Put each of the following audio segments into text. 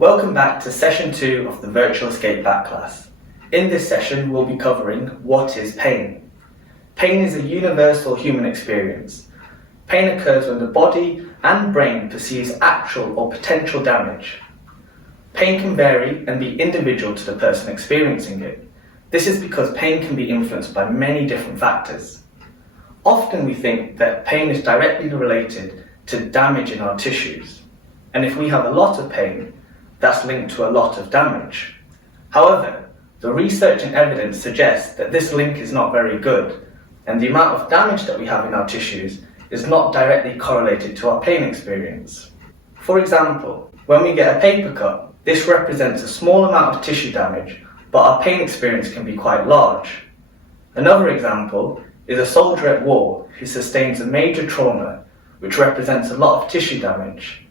Welcome back to session 2 of the Virtual Escape Back class. In this session, we'll be covering what is pain. Pain is a universal human experience. Pain occurs when the body and brain perceives actual or potential damage. Pain can vary and be individual to the person experiencing it. This is because pain can be influenced by many different factors. Often we think that pain is directly related to damage in our tissues, and if we have a lot of pain, that's linked to a lot of damage. However, the research and evidence suggests that this link is not very good, and the amount of damage that we have in our tissues is not directly correlated to our pain experience. For example, when we get a paper cut, this represents a small amount of tissue damage, but our pain experience can be quite large. Another example is a soldier at war who sustains a major trauma, which represents a lot of tissue damage.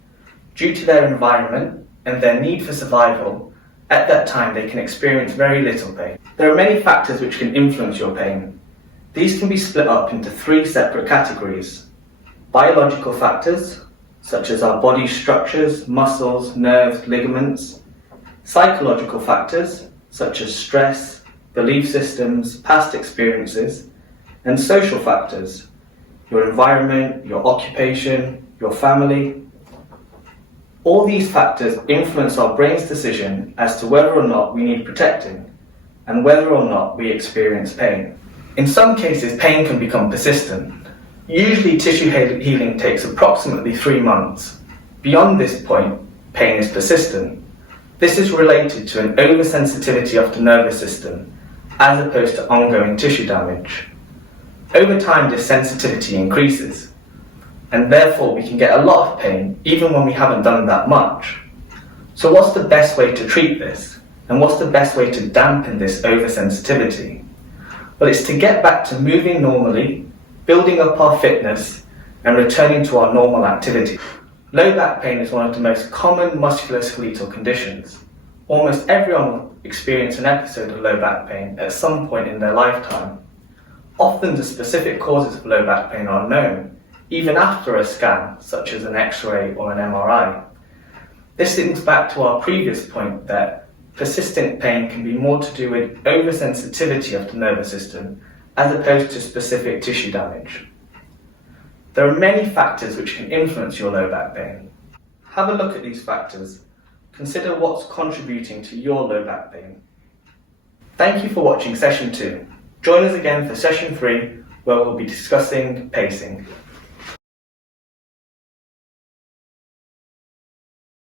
Due to their environment and their need for survival, at that time they can experience very little pain. There are many factors which can influence your pain. These can be split up into 3 separate categories. Biological factors, such as our body structures, muscles, nerves, ligaments. Psychological factors, such as stress, belief systems, past experiences. And social factors, your environment, your occupation, your family. All these factors influence our brain's decision as to whether or not we need protecting and whether or not we experience pain. In some cases, pain can become persistent. Usually tissue healing takes approximately 3 months. Beyond this point, pain is persistent. This is related to an oversensitivity of the nervous system as opposed to ongoing tissue damage. Over time, this sensitivity increases, and therefore we can get a lot of pain even when we haven't done that much. So what's the best way to treat this? And what's the best way to dampen this oversensitivity? Well, it's to get back to moving normally, building up our fitness, and returning to our normal activity. Low back pain is one of the most common musculoskeletal conditions. Almost everyone will experience an episode of low back pain at some point in their lifetime. Often the specific causes of low back pain are unknown, even after a scan, such as an X-ray or an MRI. This links back to our previous point that persistent pain can be more to do with oversensitivity of the nervous system as opposed to specific tissue damage. There are many factors which can influence your low back pain. Have a look at these factors. Consider what's contributing to your low back pain. Thank you for watching session 2. Join us again for session 3, where we'll be discussing pacing.